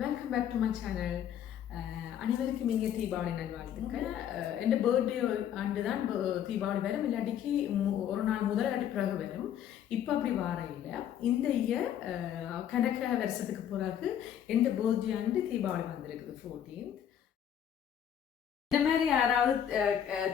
Welcome back to my channel. அனைவருக்கும் இனிய தீபாவளி நல்வாழ்த்துக்கள். என் பர்த்டே ஆண்டு தான் தீபாவளி வரும், இல்லாட்டிக்கு ஒரு நாள் முதலாட்டி பிறகு வரும். இப்போ அப்படி வார இல்லை. இந்த இயர் கணக்க வருஷத்துக்கு பிறகு என் பர்த்டே ஆண்டு தீபாவளி வந்திருக்குது 14th. இந்த மாதிரி யாராவது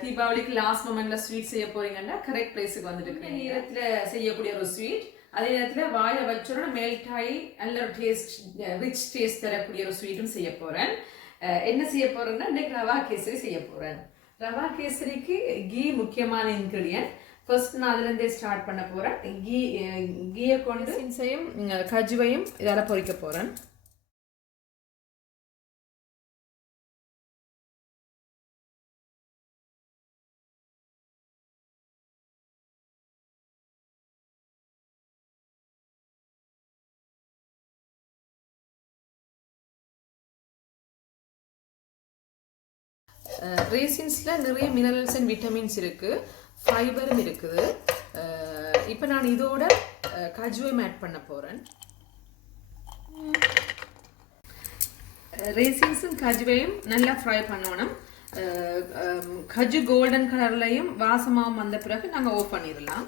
தீபாவளிக்கு லாஸ்ட் மொமெண்ட்ல ஸ்வீட் செய்ய போறீங்கன்னா கரெக்ட் பிளேஸுக்கு வந்துட்டு நேரத்தில் செய்யக்கூடிய ஒரு ஸ்வீட், அதே நேரத்தில் வாயை வச்சோன்னா மெல்ட் ஆகி நல்ல டேஸ்ட் ரிச் டேஸ்ட் தரக்கூடிய ஒரு ஸ்வீட்டும் செய்ய போகிறேன். என்ன செய்ய போகிறேன்னா இன்னைக்கு ரவா கேசரி செய்ய போகிறேன். ரவா கேசரிக்கு கீ முக்கியமான இன்க்ரீடியன்ட். ஃபர்ஸ்ட் நான் அதுலேருந்தே ஸ்டார்ட் பண்ண போகிறேன். கீயை கொண்டு சின்சையும் கஜுவையும் இதால் பொரிக்க போகிறேன். ரேசின்ஸில் நிறைய மினரல்ஸ் அண்ட் விட்டமின்ஸ் இருக்குது, ஃபைபரும் இருக்குது. இப்போ நான் இதோட கஜுவையும் ஆட் பண்ண போகிறேன். ரேசின்ஸும் கஜுவையும் நல்லா ஃப்ரை பண்ணணும். கஜு கோல்டன் கலர்லையும் வாசமாகவும் வந்த பிறகு நாங்கள் ஆஃப் பண்ணிடலாம்.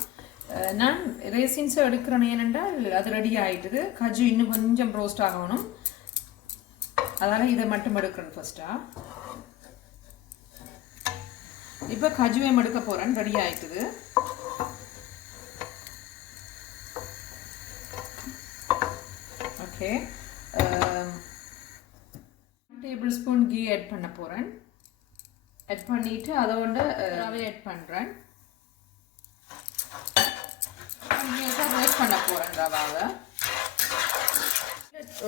நான் ரேசின்ஸை எடுக்கிறேன் ஏனென்றால் அது ரெடி ஆகிட்டுது. கஜு இன்னும் கொஞ்சம் ரோஸ்ட் ஆகணும், அதனால் இதை மட்டும் எடுக்கிறேன் ஃபர்ஸ்ட்டாக. இப்போ கஜுவை எடுக்க போகிறேன், ரெடி ஆயிட்டுது. ஓகே, 1 டேபிள் ஸ்பூன் கீ ஆட் பண்ண போகிறேன். ஆட் பண்ணிவிட்டு அதோட ரவை ஆட் பண்ணுறேன். ரோஸ்ட் பண்ண போகிறேன். ரவாவை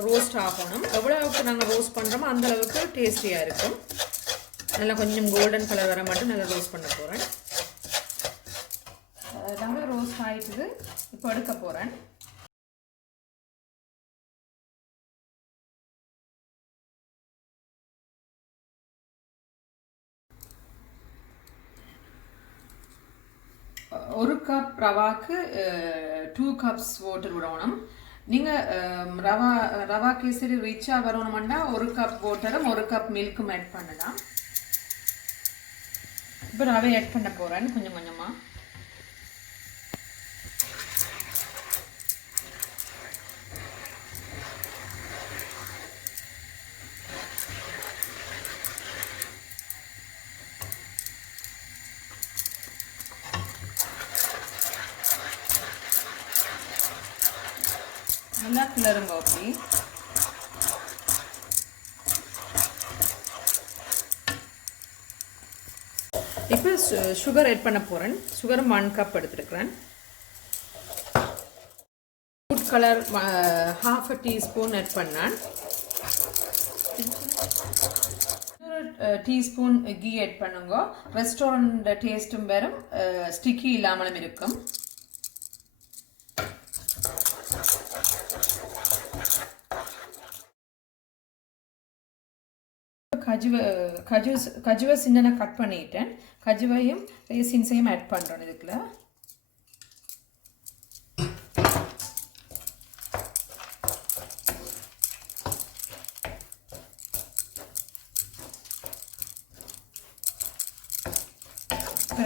ரோஸ்ட் ஆகணும். எவ்வளோ அளவுக்கு நாங்கள் ரோஸ்ட் பண்ணுறோமோ அந்த அளவுக்கு டேஸ்டியாக இருக்கும். நல்லா கொஞ்சம் கோல்டன் கலர் வர மட்டும் நல்லா ரோஸ்ட் பண்ண போகிறேன். நல்லா ரோஸ்ட் ஆகிட்டுது. இப்போ எடுக்க போகிறேன். ஒரு கப் ரவாக்கு 2 கப்ஸ் வாட்டர் விடணும். நீங்கள் ரவா கேசரி ரிச்சாக வரணும்னா 1 கப் வாட்டரும் 1 கப் மில்க்கும் ஆட் பண்ணலாம். இப்போ ரவை ஆட் பண்ண போகிறேன் கொஞ்சம் கொஞ்சமாக. நல்லா கிளறுங்க. அப்படி இப்போ சுகர் ஆட் பண்ண போகிறேன். சுகர் 1 கப் எடுத்துருக்கிறேன். ஃபுட் கலர் 1/2 டீஸ்பூன் ஆட் பண்ணேன். 1 டீஸ்பூன் கீ ஆட் பண்ணுங்க. ரெஸ்டாரண்ட் டேஸ்ட்டும் வரும், ஸ்டிக்கி இல்லாமலும் இருக்கும். கஜுவை சின்ன கட் பண்ணிட்டேன். கஜுவையும் ரேசின்ஸையும் ஆட் பண்ணுறோம் இதுக்குள்ள.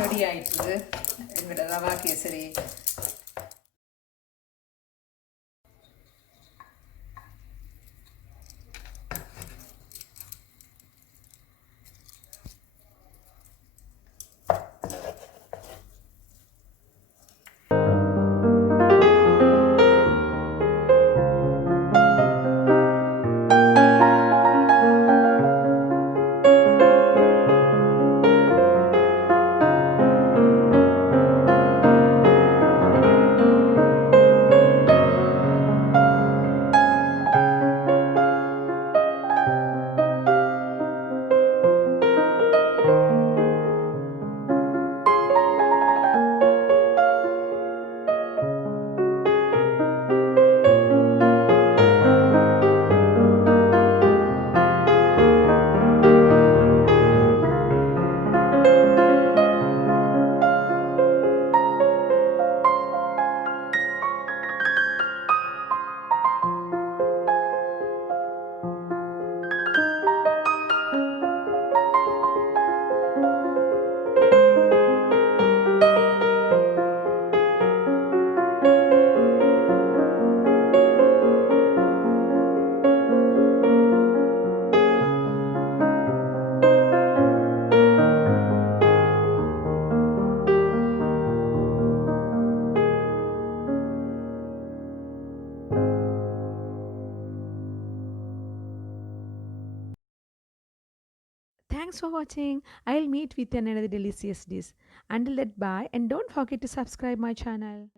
ரெடி ஆயிட்டுது எங்களோட rava kesari. Thanks for watching. I'll meet with another delicious dish. Until that, bye and don't forget to subscribe my channel.